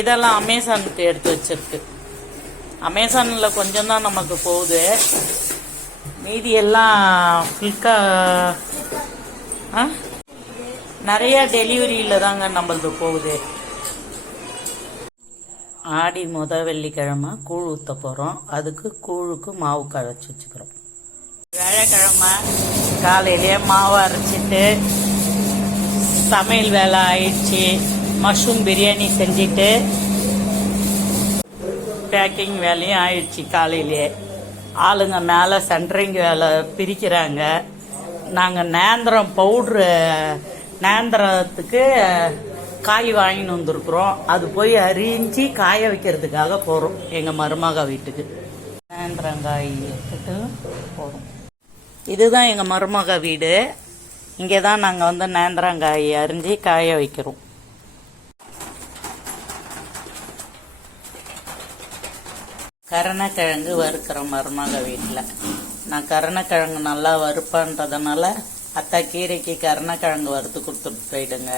இதெல்லாம் அமேசானுக்கு எடுத்து வச்சிருக்கு. அமேசானில் கொஞ்சம் தான் நமக்கு போகுது, மீதி எல்லாம் நிறைய டெலிவரியில் தாங்க நம்மளது போகுது. ஆடி வெள்ளிக்கிழமை கூழ் ஊற்ற போகிறோம். அதுக்கு கூழுக்கு மாவு கரைச்சி வச்சுக்கிறோம். வியாழக்கிழமை காலையிலேயே மாவு அரைச்சிட்டு சமையல் வேலை ஆயிடுச்சு. மஷ்ரூம் பிரியாணி செஞ்சுட்டு பேக்கிங் வேலையும் ஆயிடுச்சு. காலையிலே ஆளுங்க மேலே சென்ட்ரிங் வேலை பிரிக்கிறாங்க. நாங்கள் நேந்திரம் பவுட்ரு நேந்திரத்துக்கு காய் வாங்கின்னு வந்துருக்குறோம். அது போய் அரிஞ்சு காய வைக்கிறதுக்காக போகிறோம் எங்கள் மருமக வீட்டுக்கு. நேந்திரங்காய் எடுத்துட்டு போகிறோம். இதுதான் எங்கள் மருமக வீடு. இங்கே தான் நாங்கள் நேந்திரங்காய் அரிஞ்சு காய வைக்கிறோம். கருணக்கிழங்கு வறுக்கிறோம் மருமக வீட்டில். நான் கருணக்கிழங்கு நல்லா வறுப்பன்றதுனால அத்தா கீரைக்கு கருணக்கிழங்கு வறுத்து கொடுத்துட்டு போயிடுங்க.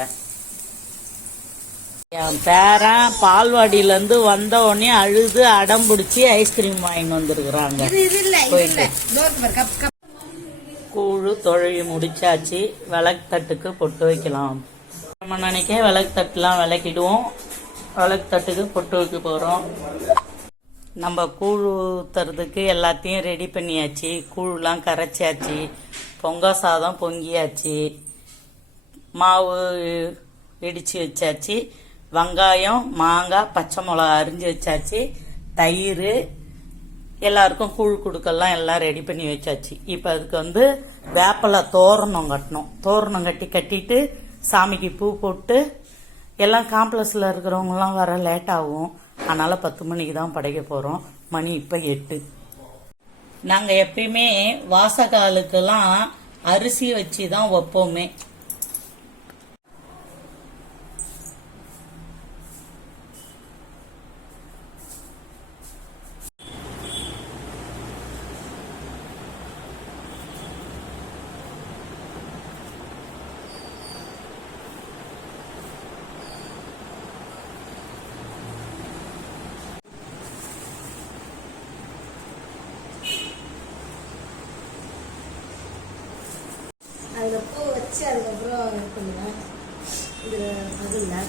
என் பேரன் பால்வாடியிலேருந்து வந்த உடனே அழுது அடம் பிடிச்சி ஐஸ்கிரீம் வாங்கிட்டு வந்துருக்குறாங்க. கூழு தொழுவி முடிச்சாச்சு. விளக்கு தட்டுக்கு பொட்டு வைக்கலாம். நம்ம நினைக்க விளக்கு தட்டுலாம் விளக்கிடுவோம். விளக்கு தட்டுக்கு பொட்டு வைக்க போகிறோம். நம்ம கூழ் ஊற்றுறதுக்கு எல்லாத்தையும் ரெடி பண்ணியாச்சு. கூழ்லாம் கரைச்சாச்சு. பொங்கல் சாதம் பொங்கியாச்சு. மாவு இடித்து வச்சாச்சு. வெங்காயம் மாங்காய் பச்சை மிளகா அரிஞ்சு வச்சாச்சு. தயிர் எல்லாருக்கும் கூழ் கொடுக்கலாம் எல்லாம் ரெடி பண்ணி வச்சாச்சு. இப்போ அதுக்கு வேப்பலை தோரணம் கட்டணும். தோரணம் கட்டிட்டு சாமிக்கு பூ போட்டு எல்லாம் காம்ப்ளெக்ஸில் இருக்கிறவங்கலாம் வர லேட் ஆகும். அதனால் 10 மணிக்கு தான் படைக்க போகிறோம். மணி இப்போ 8. நாங்கள் எப்பயுமே வாசகாலுக்கெல்லாம் அரிசி வச்சு தான் வைப்போமே. அதில் பூ வச்சு அதுக்கப்புறம் இது பண்ணுவேன். இதில் அது இல்லை.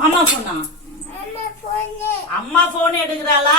மாமா போனா அம்மா போன் எடுக்கிறாளா?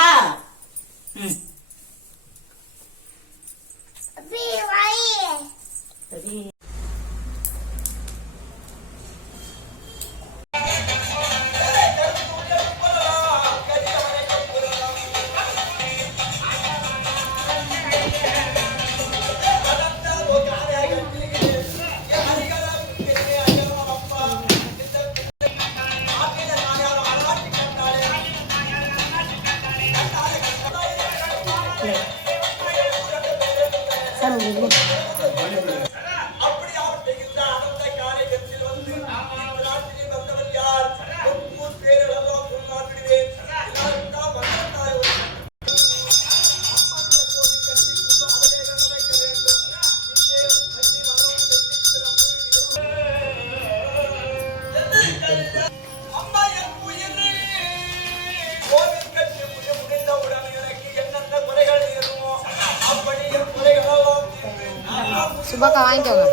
சுபாக்கா வாங்கிக்கோங்க.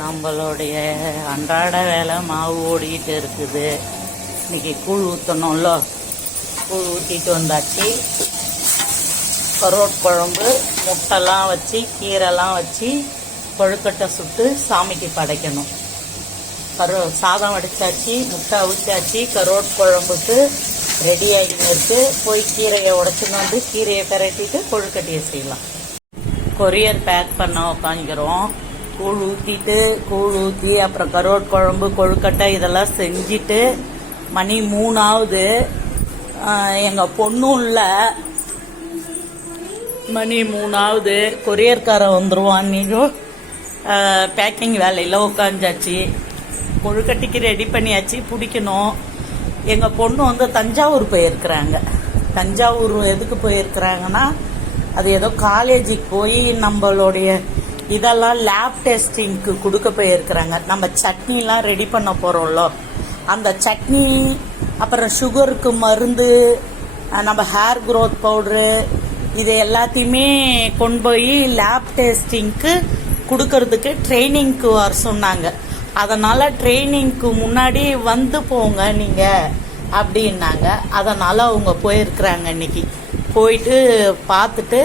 நம்மளுடைய அன்றாட வேலை மாவு ஓடிக்கிட்டு இருக்குது. இன்னைக்கு கூழ் ஊற்றணும்ல, கூழ் ஊற்றிட்டு வந்தாச்சு. கரோட் குழம்பு முட்டைலாம் வச்சு கீரைலாம் வச்சு கொழுக்கட்டை சுட்டு சாமிக்கு படைக்கணும். சாதம் வடிச்சாச்சு, முட்டை அவிச்சாச்சு. கரோட் குழம்புக்கு ரெடி ஆகின்னு இருக்கு. போய் கீரையை உடைச்சுன்னு வந்து கீரையை பிரட்டிட்டு கொழுக்கட்டையை செய்யலாம். கொரியர் பேக் பண்ண உட்காந்துக்கிறோம். கூழ் ஊற்றி அப்புறம் கருவாட்டு குழம்பு கொழுக்கட்டை இதெல்லாம் செஞ்சுட்டு மணி 3 ஆகுது. எங்கள் பொண்ணும் இல்லை, மணி 3 ஆகுது. கொரியர்காரன் வந்துடுவான். நீங்களும் பேக்கிங் வேலையில் உட்காந்தாச்சு. கொழுக்கட்டைக்கு ரெடி பண்ணியாச்சு, பிடிக்கணும். எங்கள் பொண்ணு வந்து தஞ்சாவூர் போயிருக்கிறாங்க. தஞ்சாவூர் எதுக்கு போயிருக்கிறாங்கன்னா, அது ஏதோ காலேஜுக்கு போய் நம்மளுடைய இதெல்லாம் லேப் டெஸ்டிங்க்கு கொடுக்க போயிருக்கிறாங்க. நம்ம சட்னிலாம் ரெடி பண்ண போகிறோம்ல, அந்த சட்னி அப்புறம் சுகருக்கு மருந்து, நம்ம ஹேர் க்ரோத் பவுட்ரு, இது எல்லாத்தையுமே கொண்டு போய் லேப் டெஸ்டிங்க்கு கொடுக்கறதுக்கு ட்ரைனிங்க்கு வர சொன்னாங்க. அதனால் ட்ரைனிங்க்கு முன்னாடி வந்து போங்க நீங்கள் அப்படின்னாங்க. அதனால் அவங்க போயிருக்கிறாங்க. இன்னைக்கு போயிட்டு பார்த்துட்டு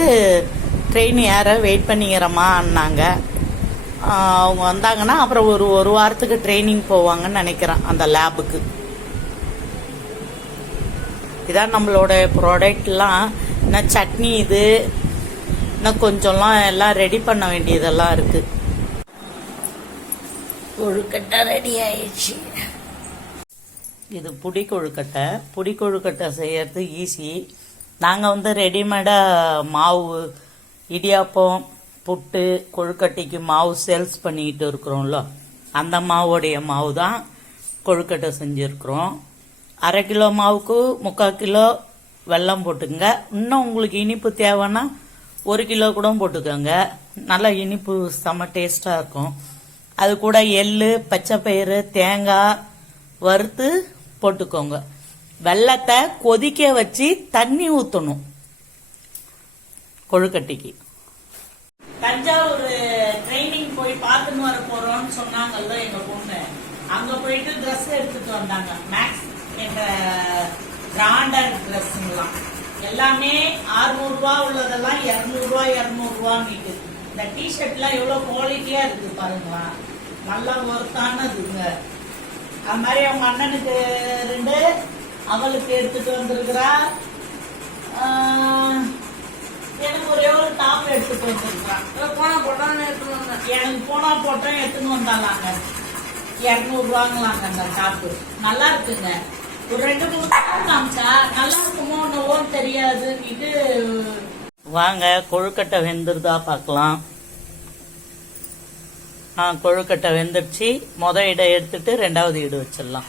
ட்ரெயின் ஏற வெயிட் பண்ணிக்கிறோமான்னாங்க. அவங்க வந்தாங்கன்னா அப்புறம் ஒரு வாரத்துக்கு ட்ரைனிங் போவாங்கன்னு நினைக்கிறேன் அந்த லேபுக்கு. இதான் நம்மளோட ப்ராடக்ட்லாம். இன்னும் சட்னி இது இன்னும் கொஞ்சம்லாம் எல்லாம் ரெடி பண்ண வேண்டியதெல்லாம் இருக்குது. கொழுக்கட்டை ரெடி ஆயிடுச்சு. இது புடி கொழுக்கட்டை செய்யறது ஈஸி. நாங்கள் வந்து ரெடிமேடாக மாவு இடியாப்பம் புட்டு கொழுக்கட்டைக்கு மாவு சேல்ஸ் பண்ணிக்கிட்டு இருக்கிறோம்ல, அந்த மாவோடைய மாவு தான் கொழுக்கட்டை செஞ்சுருக்குறோம். 1/2 கிலோ மாவுக்கு 3/4 கிலோ வெல்லம் போட்டுங்க. இன்னும் உங்களுக்கு இனிப்பு தேவைன்னா 1 கிலோ கூட போட்டுக்கோங்க. நல்லா இனிப்பு செம்ம டேஸ்டாக இருக்கும். அது கூட எள்ளு, பச்சைப்பயிறு, தேங்காய் வறுத்து போட்டுக்கோங்க. வெல்லத்தை கொதிக்க வச்சு தண்ணி ஊற்றணும் கொழுக்கட்டைக்கு. தஞ்சாவூர் ட்ரைனிங் போய் பார்த்துன்னு வர போறோம்னு சொன்னாங்கல்ல எங்க பொண்ணு, அங்க போயிட்டு ட்ரெஸ் எடுத்துட்டு வந்தாங்க. மேக்ஸ் என்ற பிராண்டட் ட்ரெஸ்லாம் எல்லாமே 600 ரூபாய் உள்ளதெல்லாம் 200 ரூபான்னு. இந்த டிஷர்ட்லாம் எவ்வளவு குவாலிட்டியா இருக்கு பாருங்களா, நல்லா ஒர்த்தானதுங்க. அது மாதிரி அவங்க அண்ணனுக்கு 2, அவளுக்கு எடுத்துட்டு வந்திருக்கிறா. எனக்கு ஒரே ஒரு டாப் எடுத்துட்டு வந்திருக்கான். எனக்கு போனா போட்டோம் எடுத்துன்னு வந்தாலாங்க. 200 ரூபாங்களாங்க அந்த டாப்பு. நல்லா இருக்குங்க. ஒரு 2-3 காமிச்சா நல்லா இருக்குமோ என்னவோ தெரியாது. இது வாங்க கொழுக்கட்டை வெந்துருதா பார்க்கலாம். கொழுக்கட்டை வெந்துடுச்சு. முத இடை எடுத்துட்டு 2வது இடு வச்சிடலாம்.